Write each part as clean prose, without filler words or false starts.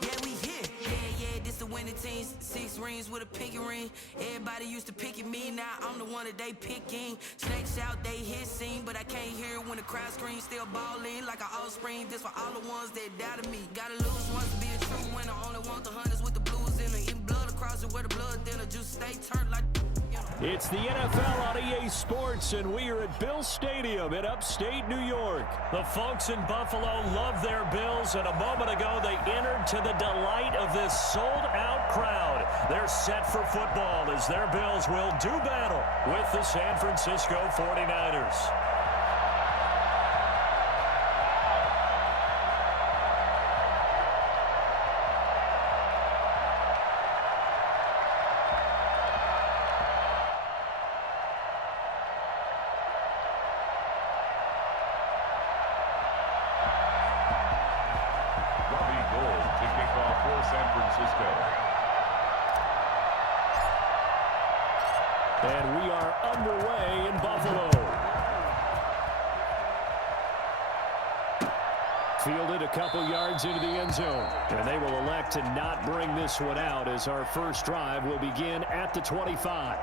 Yeah, we here. Yeah, this the winning teams. 6 rings with a pinky ring. Everybody used to picking me, now I'm the one that they picking. Snakes out, they hissing, but I can't hear when the crowd screams. Still balling like an offspring. This for all the ones that doubted me. Gotta lose once to be a true winner. Only want the hunters with the blues in it. Eating blood across it where the blood thinner. Juice stay turned like. It's the NFL on EA Sports, and we are at Bill Stadium in upstate New York. The folks in Buffalo love their Bills, and a moment ago they entered to the delight of this sold-out crowd. They're set for football as their Bills will do battle with the San Francisco 49ers. And we are underway in Buffalo. Fielded a couple yards into the end zone. And they will elect to not bring this one out as our first drive will begin at the 25.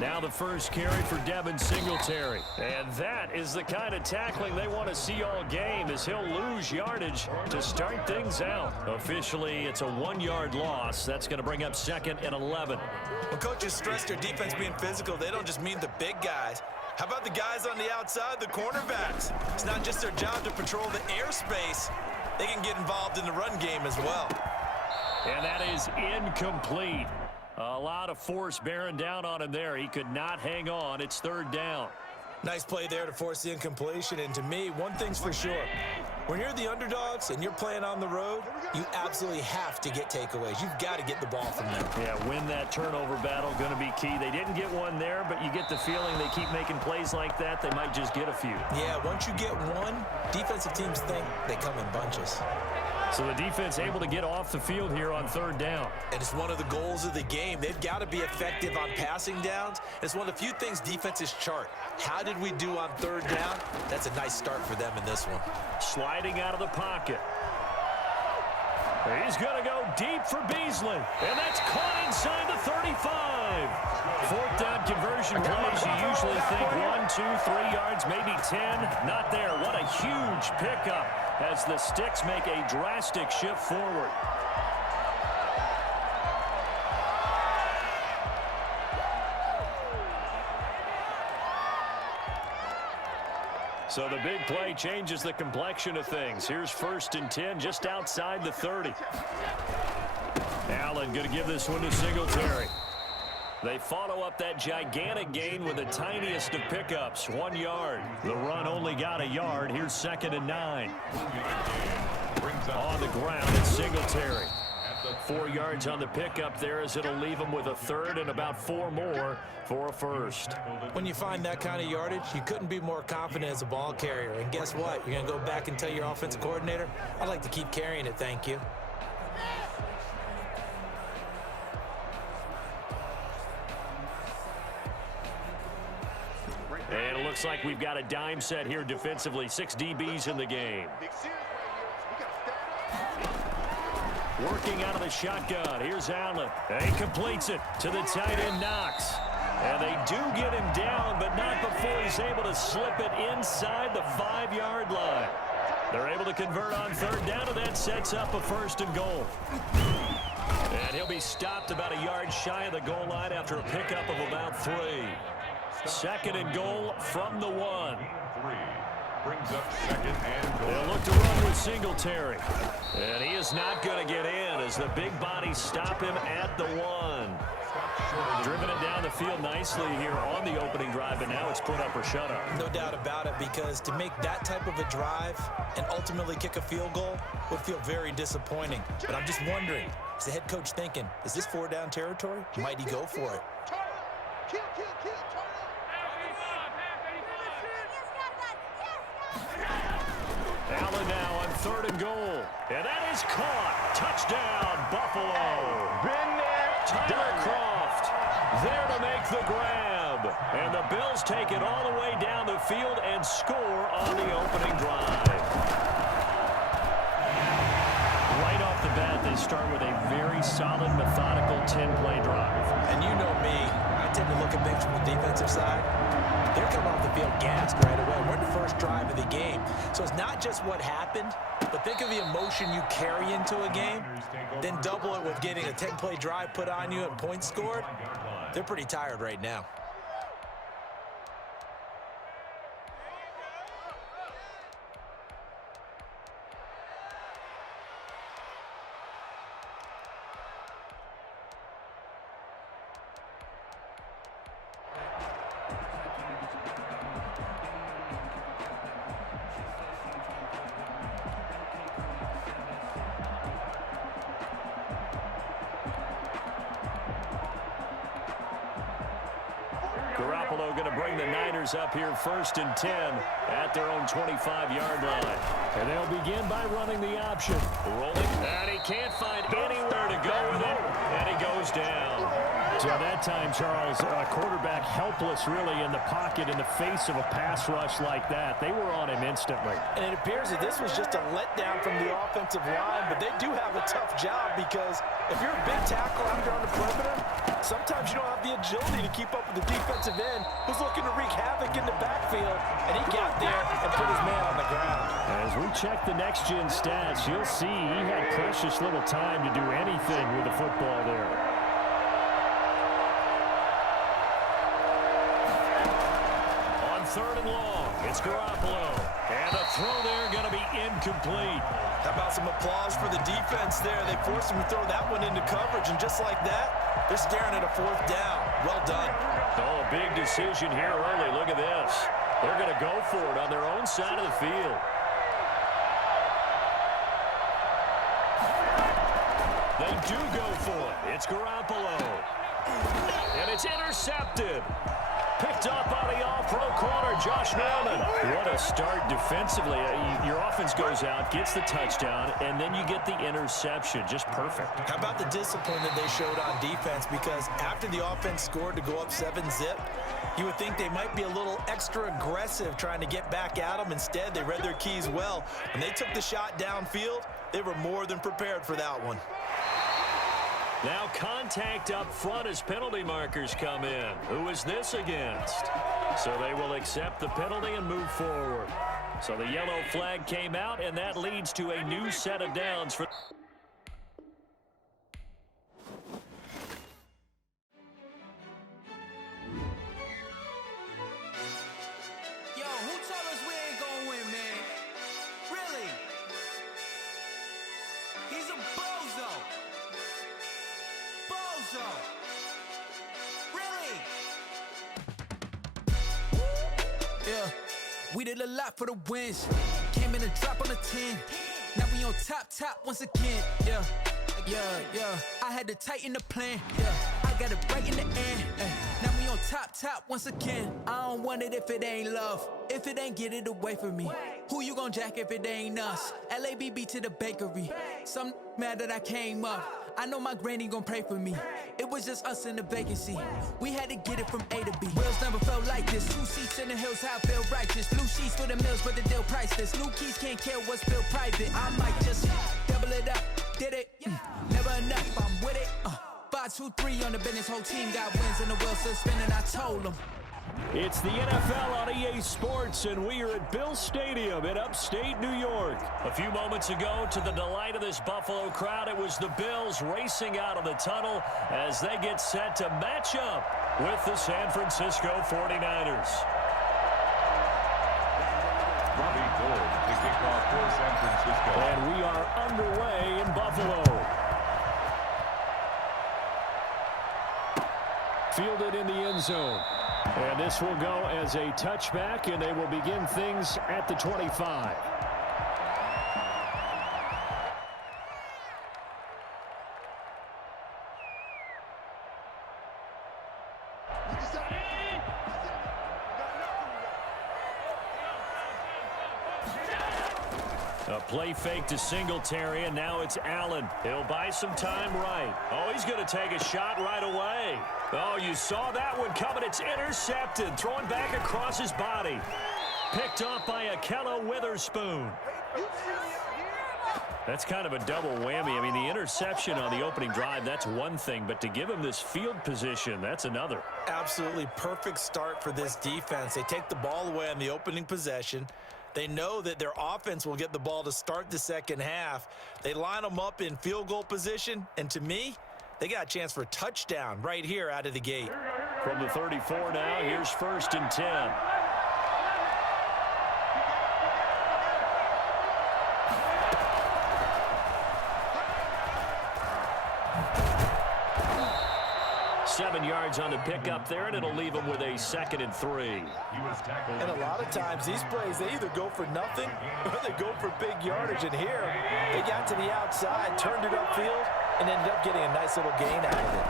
Now the first carry for Devin Singletary. And that is the kind of tackling they want to see all game as he'll lose yardage to start things out. Officially, it's a 1-yard loss. That's going to bring up 2nd and 11. When coaches stress their defense being physical, they don't just mean the big guys. How about the guys on the outside, the cornerbacks? It's not just their job to patrol the airspace. They can get involved in the run game as well. And that is incomplete. A lot of force bearing down on him there. He could not hang on. It's 3rd down. Nice play there to force the incompletion. And to me, one thing's for sure. When you're the underdogs and you're playing on the road, you absolutely have to get takeaways. You've got to get the ball from them. Yeah, win that turnover battle, going to be key. They didn't get one there, but you get the feeling they keep making plays like that, they might just get a few. Yeah, once you get one, defensive teams think they come in bunches. So the defense able to get off the field here on 3rd down. And it's one of the goals of the game. They've got to be effective on passing downs. It's one of the few things defenses chart. How did we do on 3rd down? That's a nice start for them in this one. Sliding out of the pocket. He's going to go deep for Beasley. And that's caught inside the 35. 4th down conversion plays. You usually think 1, 2, 3 yards, maybe 10. Not there. What a huge pickup as the Sticks make a drastic shift forward. So the big play changes the complexion of things. Here's 1st and 10 just outside the 30. Allen going to give this one to Singletary. They follow up that gigantic gain with the tiniest of pickups, 1 yard. The run only got a yard. Here's 2nd and 9. On the ground, it's Singletary. 4 yards on the pickup there as it'll leave him with a 3rd and about 4 more for a 1st. When you find that kind of yardage, you couldn't be more confident as a ball carrier. And guess what? You're going to go back and tell your offensive coordinator, I'd like to keep carrying it, thank you. And it looks like we've got a dime set here defensively. 6 DBs in the game. Working out of the shotgun. Here's Allen. And he completes it to the tight end Knox. And they do get him down, but not before he's able to slip it inside the 5-yard line. They're able to convert on 3rd down, and that sets up a 1st and goal. And he'll be stopped about a yard shy of the goal line after a pickup of about 3. 2nd and goal from the 1. Brings up 2nd and goal. They'll look to run with Singletary. And he is not going to get in as the big bodies stop him at the 1. Driven it down the field nicely here on the opening drive, and now it's put up or shut up. No doubt about it, because to make that type of a drive and ultimately kick a field goal would feel very disappointing. But I'm just wondering, is the head coach thinking, is this 4-down territory? Might he go for it? Allen now on 3rd and goal. And that is caught. Touchdown, Buffalo. Been there, Tyler Croft there to make the grab. And the Bills take it all the way down the field and score on the opening drive. Right off the bat, they start with a very solid, methodical 10-play drive. And you know me, I tend to look at things from the defensive side. They're coming off the field gassed right away. We're in the first drive of the game. So it's not just what happened, but think of the emotion you carry into a game, then double it with getting a 10-play drive put on you and points scored. They're pretty tired right now. Garoppolo going to bring the Niners up here 1st and 10 at their own 25-yard line. And they'll begin by running the option. Rolling, and he can't find anywhere to go with it, and he goes down. So that time, Charles, a quarterback helpless really in the pocket in the face of a pass rush like that. They were on him instantly. And it appears that this was just a letdown from the offensive line, but they do have a tough job because if you're a big tackle out there on the perimeter, sometimes you don't have the agility to keep up with the defensive end who's looking to wreak havoc in the backfield, and he got there and put his man on the ground. As we check the next-gen stats, you'll see he had precious little time to do anything with the football there. On 3rd and long, it's Garoppolo. And the throw there going to be incomplete. How about some applause for the defense there? They forced him to throw that one into coverage, and just like that, they're staring at a 4th down. Well done. Oh, a big decision here early. Look at this. They're going to go for it on their own side of the field. They do go for it. It's Garoppolo. And it's intercepted. Picked up by the all-pro corner, Josh Norman. What a start defensively. Your offense goes out, gets the touchdown, and then you get the interception. Just perfect. How about the discipline that they showed on defense? Because after the offense scored to go up 7-zip, you would think they might be a little extra aggressive trying to get back at them. Instead, they read their keys well. When they took the shot downfield, they were more than prepared for that one. Now contact up front as penalty markers come in. Who is this against? So they will accept the penalty and move forward. So the yellow flag came out, and that leads to a new set of downs for... Yo, who told us we ain't gonna win, man? Really? He's a bozo. Bozo. Really? Yeah, we did a lot for the wins. Came in a drop on a 10. Now we on top once again. Yeah. I had to tighten the plan. Yeah, I got it right in the end. Now we on top once again. I don't want it if it ain't love. If it ain't, get it away from me. Who you gon' jack if it ain't us? LABB to the bakery. Some mad that I came up. I know my granny gon' pray for me. It was just us in the vacancy. We had to get it from A to B. Wheels never felt like this. 2 seats in the hills, how I feel righteous. Blue sheets for the mills, but the deal priceless. New keys can't kill what's built private. I might just double it up. Did it? Never enough, I'm with it. 5, 2, 3 on the business. Whole team got wins and the wheels still spinning. I told them. It's the NFL on EA Sports, and we are at Bill Stadium in upstate New York. A few moments ago, to the delight of this Buffalo crowd, it was the Bills racing out of the tunnel as they get set to match up with the San Francisco 49ers. Robbie Gould to kick off for San Francisco. And we are underway in Buffalo. Fielded in the end zone. And this will go as a touchback, and they will begin things at the 25. A play fake to Singletary, and now it's Allen. He'll buy some time right. Oh, he's going to take a shot right away. Oh, you saw that one coming. It's intercepted. Throwing back across his body. Picked off by Akella Witherspoon. That's kind of a double whammy. I mean, the interception on the opening drive, that's one thing. But to give him this field position, that's another. Absolutely perfect start for this defense. They take the ball away on the opening possession. They know that their offense will get the ball to start the second half. They line them up in field goal position, and to me, they got a chance for a touchdown right here out of the gate. From the 34 now, here's 1st and 10. Seven yards on the pickup there, and it'll leave them with a 2nd and 3. And a lot of times, these plays, they either go for nothing or they go for big yardage. And here, they got to the outside, turned it upfield, and ended up getting a nice little gain out of it.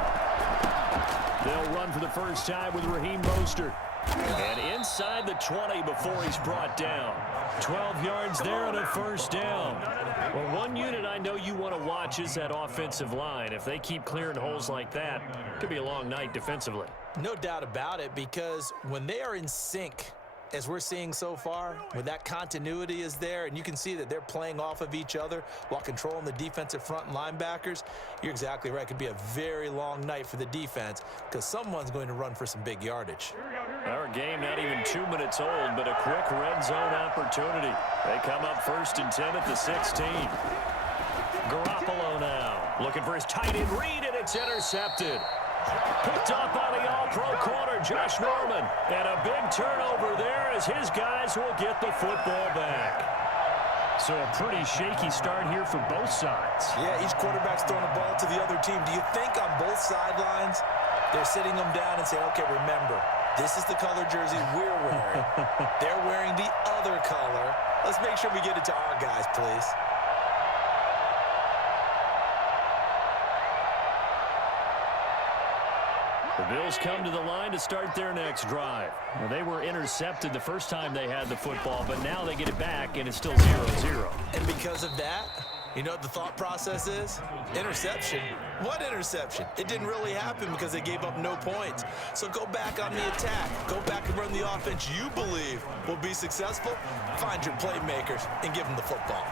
They'll run for the first time with Raheem Mostert. And inside the 20 before he's brought down. 12 yards there and a 1st down. Well, one unit I know you want to watch is that offensive line. If they keep clearing holes like that, it could be a long night defensively. No doubt about it, because when they are in sync, as we're seeing so far, when that continuity is there, and you can see that they're playing off of each other while controlling the defensive front and linebackers, you're exactly right. It could be a very long night for the defense because someone's going to run for some big yardage. Our game not even 2 minutes old, but a quick red zone opportunity. They come up 1st and 10 at the 16. Garoppolo now looking for his tight end read, and it's intercepted. Picked up by the all-pro corner, Josh Norman. And a big turnover there as his guys will get the football back. So a pretty shaky start here for both sides. Yeah, each quarterback's throwing the ball to the other team. Do you think on both sidelines they're sitting them down and saying, okay, remember, this is the color jersey we're wearing. They're wearing the other color. Let's make sure we get it to our guys, please. The Bills come to the line to start their next drive. Well, they were intercepted the first time they had the football, but now they get it back, and it's still 0-0. And because of that, you know what the thought process is? Interception. What interception? It didn't really happen because they gave up no points. So go back on the attack. Go back and run the offense you believe will be successful. Find your playmakers and give them the football.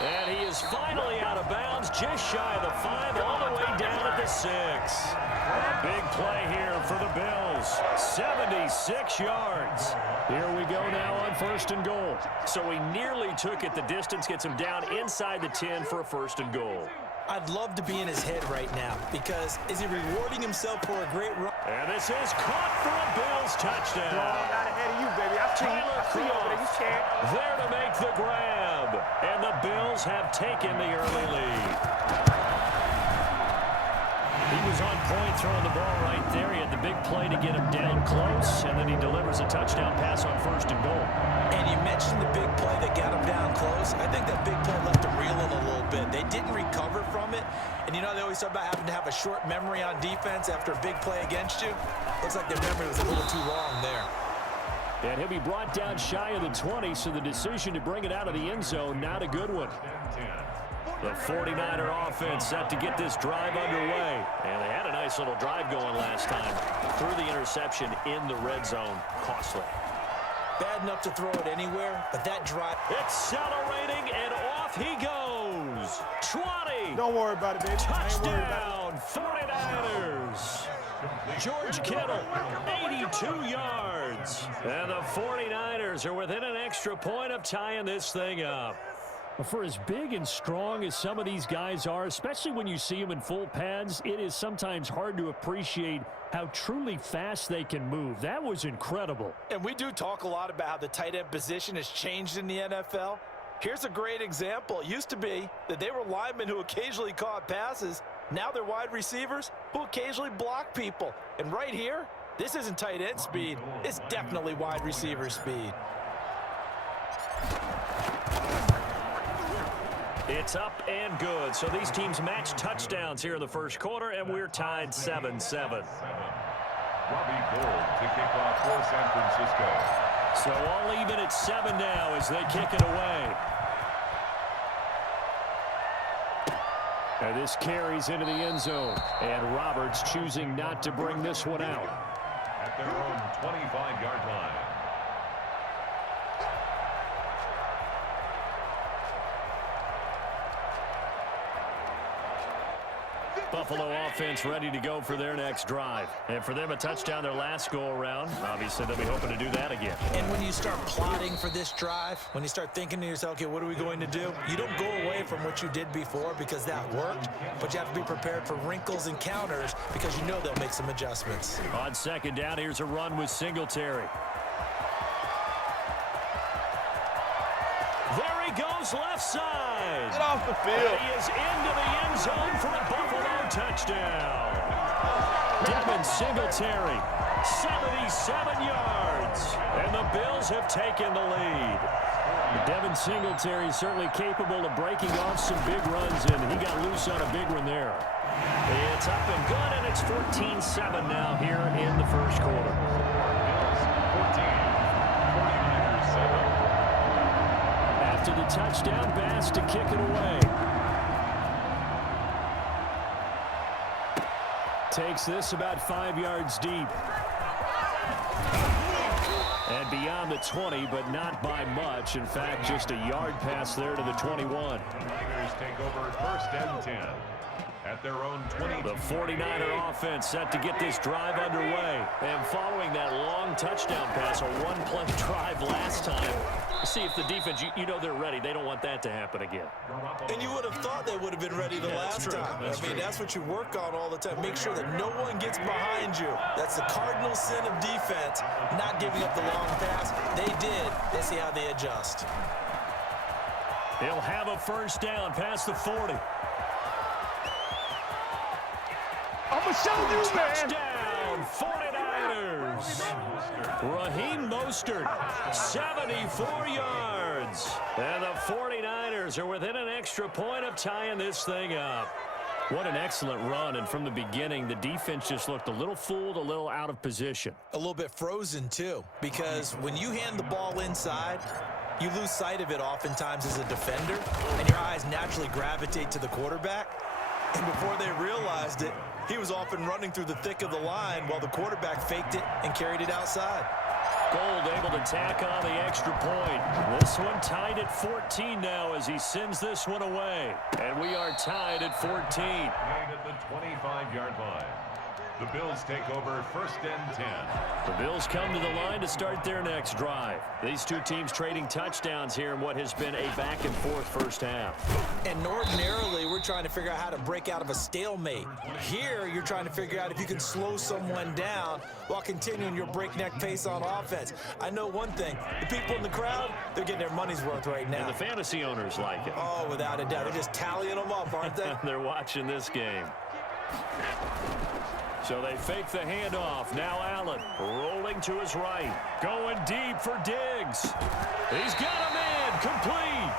And he is finally out of bounds, just shy of the 5, all the way down at the 6. A big play here for the Bills. 76 yards. Here we go now on 1st and goal. So he nearly took it the distance, gets him down inside the 10 for a 1st and goal. I'd love to be in his head right now because is he rewarding himself for a great run? And this is caught for a Bills touchdown. Not ahead of you, baby. I see you over there. You scared? There to make the grab. And the Bills have taken the early lead. He was on point throwing the ball right there. He had the big play to get him down close, and then he delivers a touchdown pass on 1st and goal. And you mentioned the big play that got him down close. I think that big play left him reeling a little bit. They didn't recover from it. And you know, they always talk about having to have a short memory on defense after a big play against you. Looks like their memory was a little too long there. And he'll be brought down shy of the 20, so the decision to bring it out of the end zone, not a good one. The 49er offense set to get this drive underway. And they had a nice little drive going last time. Threw the interception in the red zone. Costly. Bad enough to throw it anywhere, but that drive... Accelerating, and off he goes. 20. Don't worry about it, baby. Touchdown, 49ers. George Kittle, 82 yards. And the 49ers are within an extra point of tying this thing up. For as big and strong as some of these guys are, especially when you see them in full pads, it is sometimes hard to appreciate how truly fast they can move. That was incredible. And we do talk a lot about how the tight end position has changed in the NFL. Here's a great example. It used to be that they were linemen who occasionally caught passes. Now they're wide receivers who occasionally block people. And right here, this isn't tight end speed. It's definitely wide receiver speed. It's up and good. So these teams match touchdowns here in the first quarter, and we're tied 7-7. Robbie Gould to kick off for San Francisco. So all even at 7 now as they kick it away. And this carries into the end zone. And Roberts choosing not to bring this one out. At their own 25-yard line. Buffalo offense ready to go for their next drive. And for them, a touchdown their last go-around. Obviously, they'll be hoping to do that again. And when you start plotting for this drive, when you start thinking to yourself, okay, what are we going to do? You don't go away from what you did before because that worked, but you have to be prepared for wrinkles and counters because you know they'll make some adjustments. On second down, here's a run with Singletary. There he goes, left side. Get off the field. And he is into the end zone for a Buffalo touchdown. Devin Singletary, 77 yards. And the Bills have taken the lead. Devin Singletary is certainly capable of breaking off some big runs, and he got loose on a big one there. It's up and good, and it's 14-7 now here in the first quarter. Bills 14, 49ers 7. After the touchdown, Bass to kick it away. Takes this about 5 yards deep. And beyond the 20, but not by much. In fact, just a yard pass there to the 21. Niners take over first and 10. At their own 20. The 49er offense set to get this drive underway. And following that long touchdown pass, a one-play drive last time. See if the defense, you know they're ready. They don't want that to happen again. And you would have thought they would have been ready the last time. That's what you work on all the time. Make sure that no one gets behind you. That's the cardinal sin of defense, not giving up the long pass. They did. Let's see how they adjust. He'll have a first down past the 40. I'm going to show you, man. Touchdown, 49ers. Raheem Mostert, 74 yards. And the 49ers are within an extra point of tying this thing up. What an excellent run, and from the beginning, the defense just looked a little fooled, a little out of position. A little bit frozen, too, because when you hand the ball inside, you lose sight of it oftentimes as a defender, and your eyes naturally gravitate to the quarterback. And before they realized it, he was off and running through the thick of the line while the quarterback faked it and carried it outside. Gould able to tack on the extra point. This one tied at 14 now as he sends this one away. And we are tied at 14. At the 25-yard line. The Bills take over first and 10. The Bills come to the line to start their next drive. These two teams trading touchdowns here in what has been a back-and-forth first half. And ordinarily, we're trying to figure out how to break out of a stalemate. Here, you're trying to figure out if you can slow someone down while continuing your breakneck pace on offense. I know one thing. The people in the crowd, they're getting their money's worth right now. And the fantasy owners like it. Oh, without a doubt. They're just tallying them up, aren't they? They're watching this game. So they fake the handoff. Now Allen rolling to his right. Going deep for Diggs. He's got a man complete.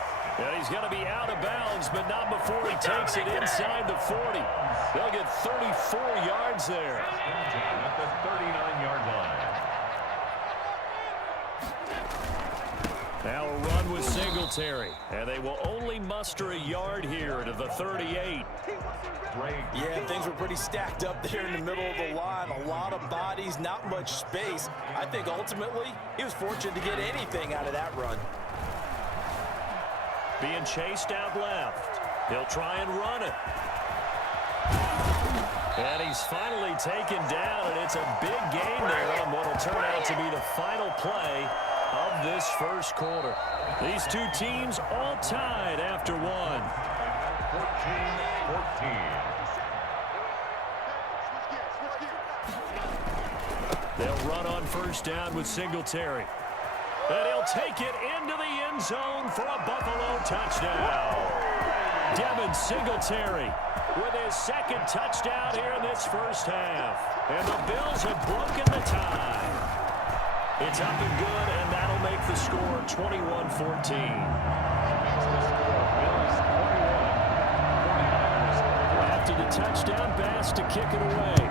And he's going to be out of bounds, but not before he takes it inside the 40. They'll get 34 yards there. At the 39-yard line. Now a run with Singletary. And they will only muster a yard here to the 38. Yeah, things were pretty stacked up there in the middle of the line. A lot of bodies, not much space. I think ultimately he was fortunate to get anything out of that run. Being chased out left. He'll try and run it. And he's finally taken down, and it's a big gain there on what will turn out to be the final play of this first quarter. These two teams all tied after one. 14-14. They'll run on first down with Singletary. And he'll take it into the end zone for a Buffalo touchdown. Devin Singletary with his second touchdown here in this first half. And the Bills have broken the tie. It's up and good, and that'll make the score 21-14. After the touchdown, Bass to kick it away.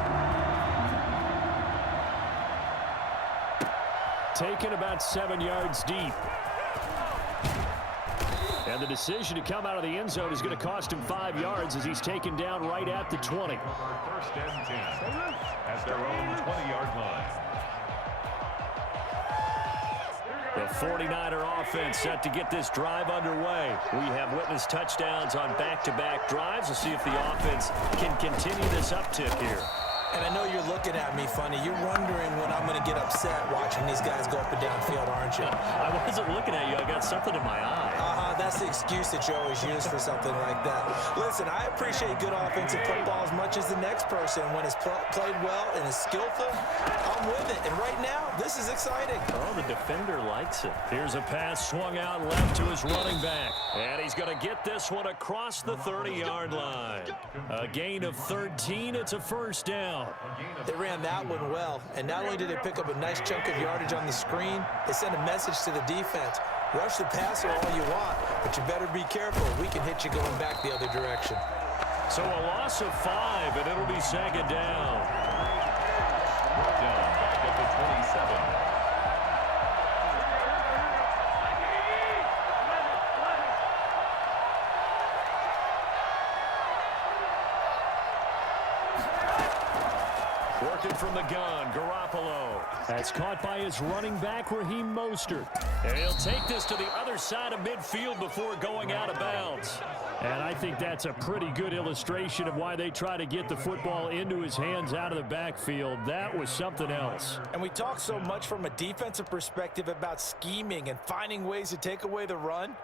taken about 7 yards deep. And the decision to come out of the end zone is going to cost him 5 yards as he's taken down right at the 20. First and 10 at their own 20-yard line. The 49er offense set to get this drive underway. We have witnessed touchdowns on back-to-back drives. We'll see if the offense can continue this uptick here. And I know you're looking at me funny. You're wondering when I'm going to get upset watching these guys go up and down field, aren't you? I wasn't looking at you. I got something in my eye. That's the excuse that you always use for something like that. Listen, I appreciate good offensive football as much as the next person. When it's played well and is skillful, I'm with it. And right now, this is exciting. Oh, the defender likes it. Here's a pass swung out left to his running back. And he's going to get this one across the 30-yard line. A gain of 13. It's a first down. They ran that one well. And not only did they pick up a nice chunk of yardage on the screen, they sent a message to the defense. Rush the passer all you want, but you better be careful. We can hit you going back the other direction. So a loss of 5, and it'll be second down. Down back at the 27. Working from the gun, Garoppolo. That's caught by his running back, Raheem Mostert. And he'll take this to the other side of midfield before going out of bounds. And I think that's a pretty good illustration of why they try to get the football into his hands out of the backfield. That was something else. And we talk so much from a defensive perspective about scheming and finding ways to take away the run.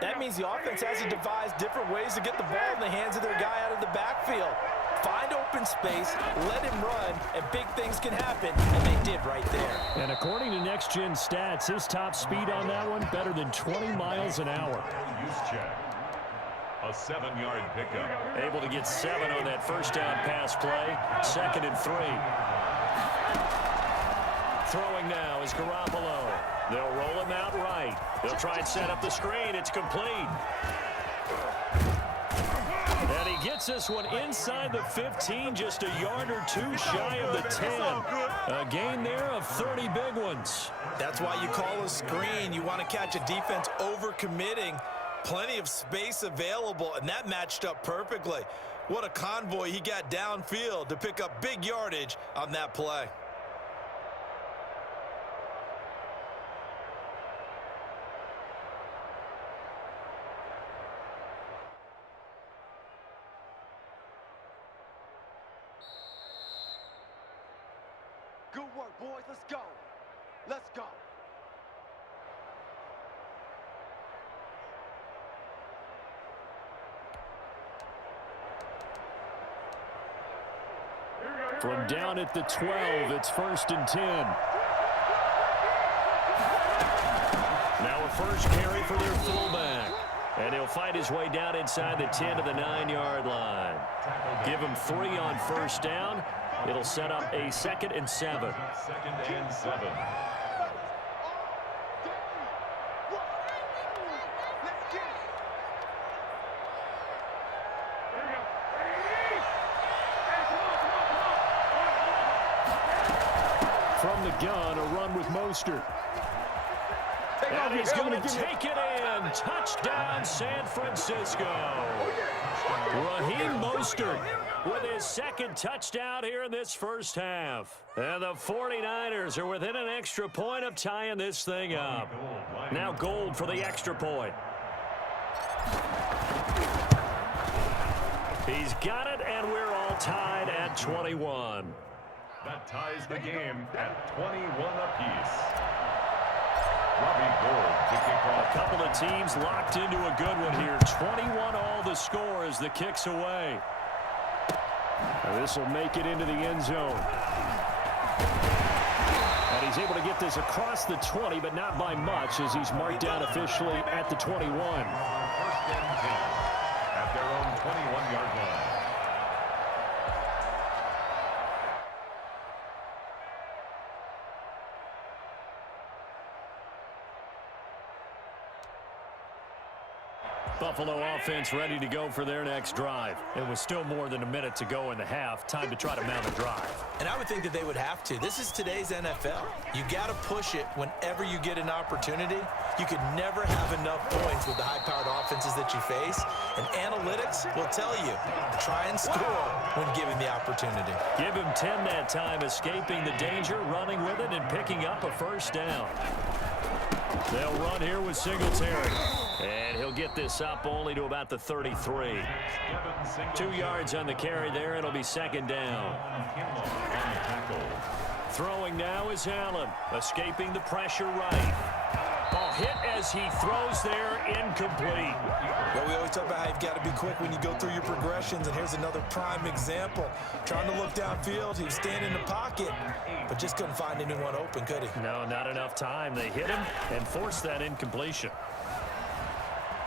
That means the offense has to devise different ways to get the ball in the hands of their guy out of the backfield. Find open space, let him run, and big things can happen, and they did right there. And according to Next Gen Stats, his top speed on that one, better than 20 miles an hour. Use check. A 7-yard pickup. Able to get 7 on that first down pass play. 2nd and 3. Throwing now is Garoppolo. They'll roll him out right. They'll try and set up the screen. It's complete. And he gets this one inside the 15, just a yard or two shy of the 10. A gain there of 30 big ones. That's why you call a screen. You want to catch a defense overcommitting. Plenty of space available, and that matched up perfectly. What a convoy he got downfield to pick up big yardage on that play. Good work, boys. Let's go. Let's go. From down at the 12, it's 1st and 10. Now a first carry for their fullback. And he'll fight his way down inside the 10 to the 9-yard line. Give him 3 on first down. It'll set up a 2nd and 7. 2nd and 7. From the gun, a run with Mostert. And he's going to take it in. Touchdown, San Francisco. Raheem Mostert with his 2nd touchdown here in this first half. And the 49ers are within an extra point of tying this thing up. Now Gold for the extra point. He's got it, and we're all tied at 21. That ties the game at 21 apiece. Robbie Gould to kick off. A couple of teams locked into a good one here. 21 all the score as the kick's away. This will make it into the end zone. And he's able to get this across the 20, but not by much as he's marked down officially at the 21. 1st and 10 at their own 21-yard line. Buffalo offense ready to go for their next drive. It was still more than a minute to go in the half. Time to try to mount a drive. And I would think that they would have to. This is today's NFL. You got to push it whenever you get an opportunity. You could never have enough points with the high-powered offenses that you face. And analytics will tell you, try and score when given the opportunity. Give him 10 that time, escaping the danger, running with it, and picking up a first down. They'll run here with Singletary. And he'll get this up only to about the 33. 2 yards on the carry there. It'll be second down. Throwing now is Allen. Escaping the pressure right. Ball hit as he throws there, incomplete. Well, we always talk about how you've got to be quick when you go through your progressions, and here's another prime example. Trying to look downfield, he was standing in the pocket, but just couldn't find anyone open, could he? No, not enough time. They hit him and forced that incompletion.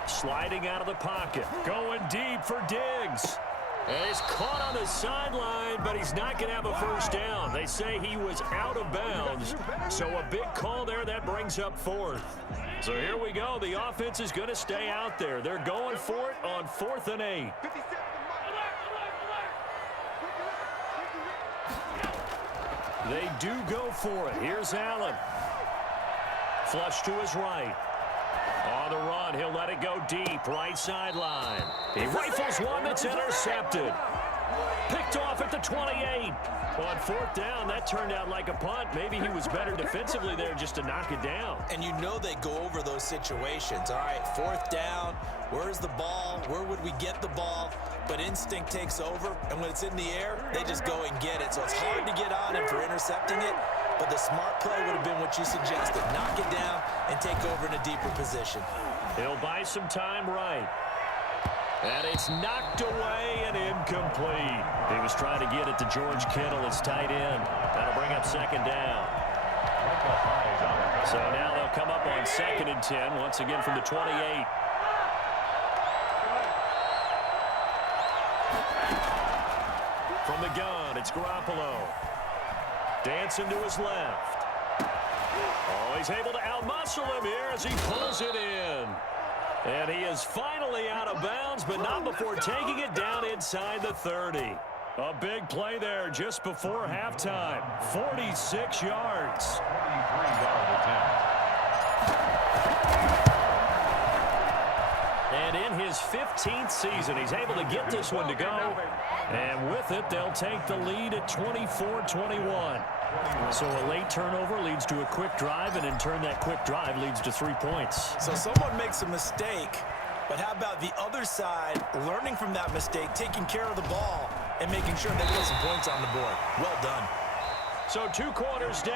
Sliding out of the pocket, going deep for Diggs. And he's caught on the sideline, but he's not going to have a first down. They say he was out of bounds, so a big call there that brings up fourth. So here we go. The offense is going to stay out there. They're going for it on 4th and 8. They do go for it. Here's Allen. Flush to his right. On the run, he'll let it go deep, right sideline. He rifles one that's intercepted. Picked off at the 28. On 4th down, that turned out like a punt. Maybe he was better defensively there just to knock it down. And you know they go over those situations. All right, 4th down, where's the ball? Where would we get the ball? But instinct takes over, and when it's in the air, they just go and get it. So it's hard to get on him for intercepting it, but the smart play would have been what you suggested. Knock it down and take over in a deeper position. He'll buy some time right. And it's knocked away and incomplete. He was trying to get it to George Kittle, his tight end. That'll bring up second down. So now they'll come up on 2nd and 10, once again from the 28. From the gun, it's Garoppolo. Dancing to his left. Oh, he's able to outmuscle him here as he pulls it in. And he is finally out of bounds, but not before taking it down inside the 30. A big play there just before halftime. 46 yards. And in his 15th season, he's able to get this one to go. And with it, they'll take the lead at 24-21. So a late turnover leads to a quick drive, and in turn, that quick drive leads to 3 points. So someone makes a mistake, but how about the other side learning from that mistake, taking care of the ball, and making sure they put some points on the board? Well done. So 2 quarters down.